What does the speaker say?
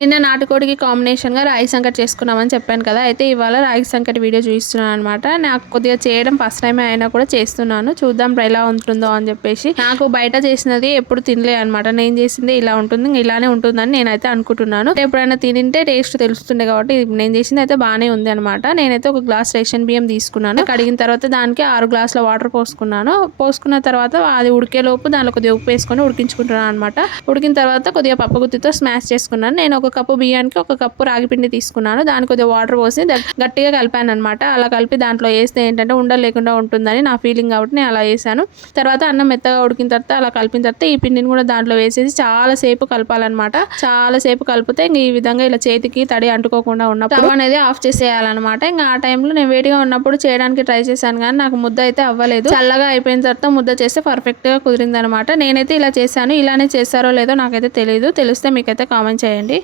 నిన్న నాటుకోడికి కాంబినేషన్గా రాగి సంకటి చేసుకున్నామని చెప్పాను కదా అయితే ఇవాళ రాగి సంకటి వీడియో చూస్తున్నాను అనమాట నాకు కొద్దిగా చేయడం ఫస్ట్ టైం అయినా కూడా చేస్తున్నాను. చూద్దాం ఎలా ఉంటుందో అని చెప్పేసి. నాకు బయట చేసినది ఎప్పుడు తినలే అనమాట నేను చేసింది ఇలా ఉంటుంది ఇలానే ఉంటుందని నేనైతే అనుకుంటున్నాను. ఎప్పుడైనా తినింటే టేస్ట్ తెలుస్తుండే కాబట్టి నేను చేసింది అయితే బాగానే ఉంది అనమాట నేనైతే ఒక గ్లాస్ రేషన్ బియ్యం తీసుకున్నాను. కడిగిన తర్వాత దానికి ఆరు గ్లాసుల వాటర్ పోసుకున్నాను. పోసుకున్న తర్వాత అది ఉడికేలోపు దానిలో కొద్దిగా ఉప్పు వేసుకొని ఉడికించుకుంటున్నాను అనమాట ఉడికిన తర్వాత కొద్దిగా పప్పు గుత్తితో స్మాష్ చేసుకున్నాను. నేను ఒక కప్పు బియ్యానికి ఒక కప్పు రాగి పిండి తీసుకున్నాను. దానికి కొద్దిగా వాటర్ పోసి గట్టిగా కలిపాను అనమాట అలా కలిపి దాంట్లో వేస్తే ఏంటంటే ఉండలు లేకుండా ఉంటుందని నా ఫీలింగ్ కాబట్టి నేను అలా వేసాను తర్వాత అన్నం మెత్తగా ఉడికిన తర్వాత అలా కలిపిన తర్వాత ఈ పిండిని కూడా దాంట్లో వేసేసి చాలా సేపు కలపాలన్నమాట. చాలా సేపు కలిపితే ఇంక ఈ విధంగా ఇలా చేతికి తడి అంటుకోకుండా ఉన్నప్పుడు అనేది ఆఫ్ చేసేయాలన్నమాట. ఇంకా ఆ టైంలో నేను వేడిగా ఉన్నప్పుడు చేయడానికి ట్రై చేశాను కానీ నాకు ముద్ద అయితే అవ్వలేదు. చల్లగా అయిపోయిన తర్వాత ముద్ద చేస్తే పర్ఫెక్ట్గా కుదిరింది అనమాట నేనైతే ఇలా చేశాను. ఇలానే చేస్తారో లేదో నాకైతే తెలియదు తెలిస్తే మీకైతే కామెంట్ చేయండి.